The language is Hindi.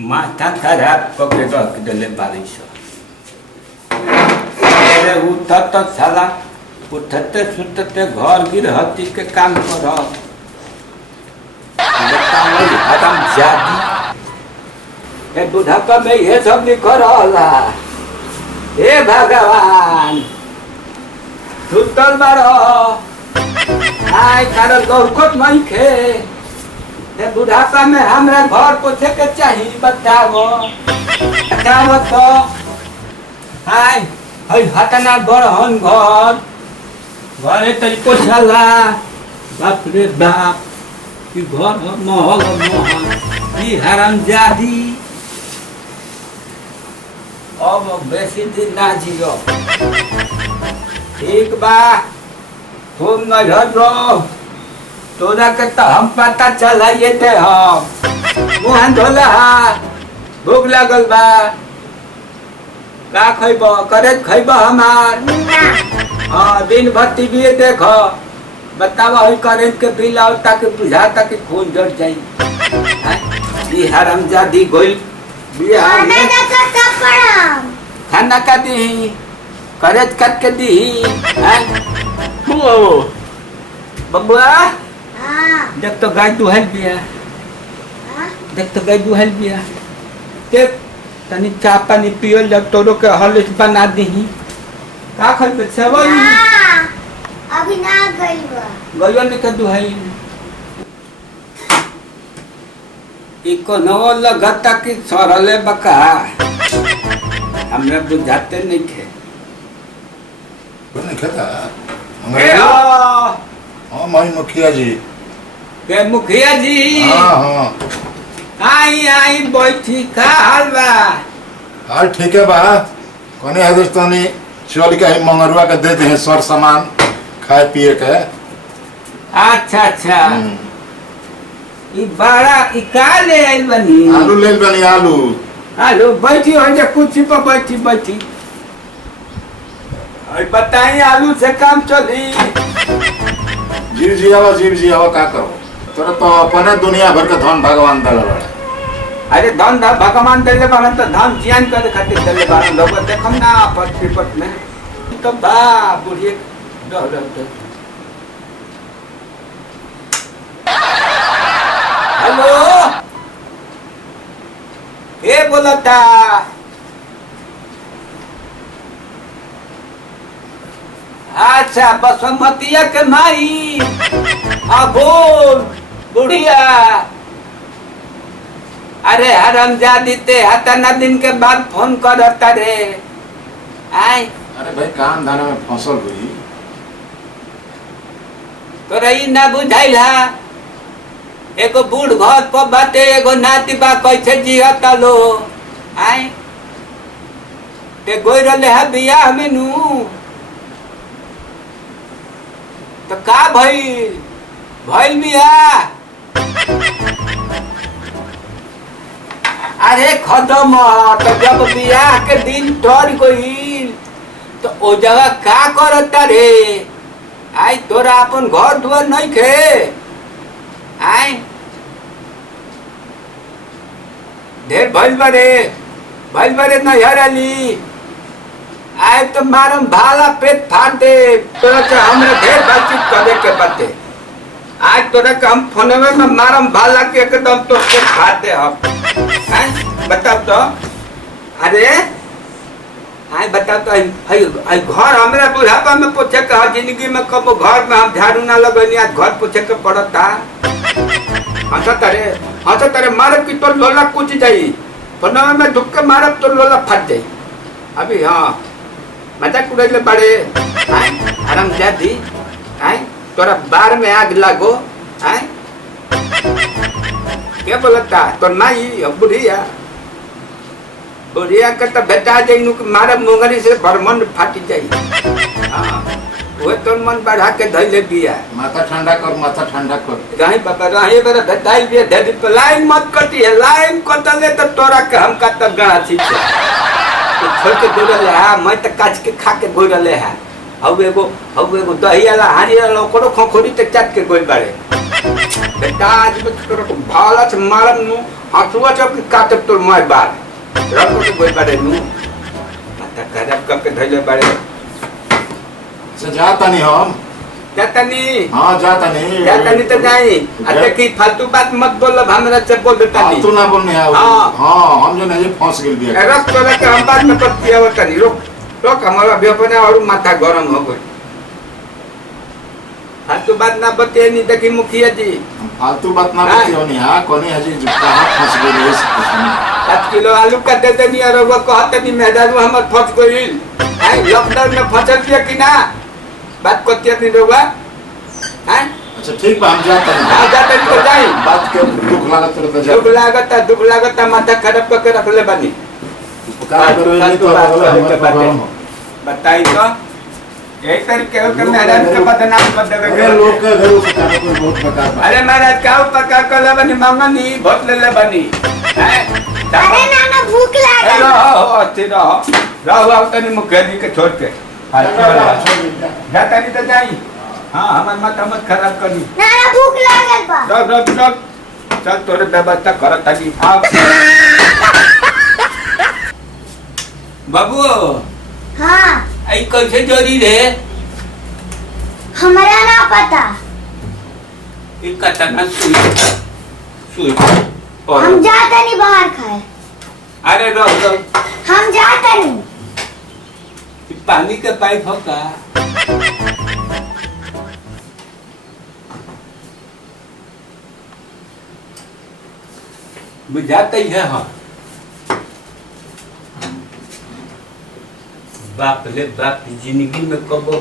माथा खराब करके रख दिले बारिश अरे उठत साला उठते सुतते घर गिरहती के काम कर हदम जाती ये बुढ़ापा में ये सब लिखो रहा हे भगवान सुतल बारो आय कारण गौरकोट नहीं खे बुढ़ापा में हमरा घर पोछे के चाहिए बताओ तो हाय हई हटना बड़हन घर घरे तरी पोछला बाप रे बाप कि घर महल ई हरामजादी अब बेसी दिन ना जियो ठीक बा तुम न हटो तोरा के तो हम पता चलाइए थे हम मुँह धोला भूख लगल बा का खैब करे खैब हमार हाँ दिन भर टीवी देखो बताओ हई करेंट के बिल आओ ताकि बुझाता कि खून जड़ जाई ये हरामजादी गोल बिहार में खाना का दी करेंट कट के दी बबुआ देख तो गाय दुहल बिया देख तो गाय दुहल बिया देख तनी चाय पानी पियो जब तोरो के हॉर्लिक्स बना दी का खल पे सेवई अभी ना गइबा गयो ने के दुहल इको नवल लगता कि सरले बका हमरे बुझाते नहीं खे नहीं खाता हाँ माई मुखिया जी के मुखिया जी हाँ हाँ आई आई बैठी का हाल बा हाल ठीक है बा कने हिंदुस्तानी चल के ही मंगरुआ के देते हैं सर सामान खाए पिए के अच्छा अच्छा ई बड़ा ई का ले आइल बनी आलू ले बनी आलू आलू बैठी हो जा कुर्सी पर बैठी बैठी और बताइए आलू से काम चली जीव जी आवा का करो तोरा तो अपने दुनिया भर के धन भगवान दल बड़ा अरे धन भगवान दिले बारन तो धन जियान करे खातिर दिले बारन लोग देखम ना पट में तो बा बुढ़िए डर हेलो ए बोलता अच्छा बसमतिया के माई बोल बुढ़िया अरे हरामजादी ते हतना दिन के बाद फोन करता रे आय अरे भाई काम धाना में फसल हुई तो रही ना बुझाइल हा एगो बूढ़ घर पर बाटे एगो नाती बा कैसे जियता लो आय ते गोई रहले हा बियाह में नू तो का भइल बियाह अरे खत्म तो जब बियाह के दिन टल गईल तो ओ जगह का करता रे आई तोरा अपन घर दुआर नहीं खे आई ढेर भइल बड़े नहर अली आए तो मारम भाला पेट फाड़ दे तोरा के हमरा ढेर बातचीत करे के बाते आज तोरा के हम फोन में मारम भाला के एकदम तो पेट फाड़ दे हम बताओ तो अरे आए बताओ तो आई घर हमरा बुढ़ापा में पोछे के जिंदगी में कब घर में हम झाड़ू ना लगनी आज घर पोछे के पड़ता हंसा तारे मारब की तो लोला कुछ जाई फोन में ढुक के मारब तो लोला फट जाई अभी हाँ मजाक उड़ाइले बड़े आराम जाती तोरा बार में आग लागो क्या बोलता तो नहीं बुढ़िया के तो बेटा जाई मारे मुंगरी से बरमन फाटी जाई वो तो मन बढ़ा के धइले बिया माथा ठंडा कर रही बाबा रही बेरा बेटाई बिया दे दी लाइन मत कटी है लाइन कटले तो तोरा के हम का तब गणा छी छोड़ के गोरले है मैं तो काच के खा के गोरले है अब एगो दही वाला हारी वाला ओकरो खोखोरी ते चाट के गोल बाड़े बेटा आज तोर भाला से मारम नु हसुआ चप काटे तोर माय बार रखो के कोई बारे नु माथा खराब करके धइले बारे से जाता नहीं हम जातनी हाँ जाता नहीं जातनी तो नहीं अच्छा की फालतू बात मत बोल हमरा से बोल देता नहीं तू ना बोलने है हाँ। हाँ हम जो नहीं फंस गेल बिया रख तोरा के हम बात में पत्ती आवत नहीं रोक हमारा बेपना और माथा गरम हो गई फालतू बात ना बतिए नहीं देखी मुखिया जी फालतू बात ना बोलियो नहीं हाँ कोनी हजी कहाँ फंस गेल है 5 किलो आलू का दे देनी और वो कहते नहीं मेहदारू हमर फंस गइल आई लॉकडाउन में फंसल दिया कि ना बात करती नहीं रहुआ हैं अच्छा ठीक बा हम जाता नहीं आ जाते तो जाई बात के दुख लागत तो जा दुख लागता माथा खराब करके रख ले बानी का करो नहीं तो हम बताई तो एक तरीके के मेहदारू के बदनाम कर देवे अरे लोग के घर से का कोई बहुत बता अरे महाराज का पका कर बनी मामा नहीं बहुत ले बनी हैं अरे नाना भूख लागल रहो आओ तनी मुखिया जी के छोड़ के जाता नहीं तो जाई हाँ हमार माथा मत खराब करी नाना भूख लागल बा रख चल तोरे व्यवस्था करत तानी आओ बाबू हाँ आई कैसे जोरी रे हमरा ना पता ई कतना सुई हम जाते नहीं बाहर खाए अरे रख हम जाते नहीं पानी के पाइप होगा बुझाता ही है हाँ बाप रे बाप जिंदगी में कबो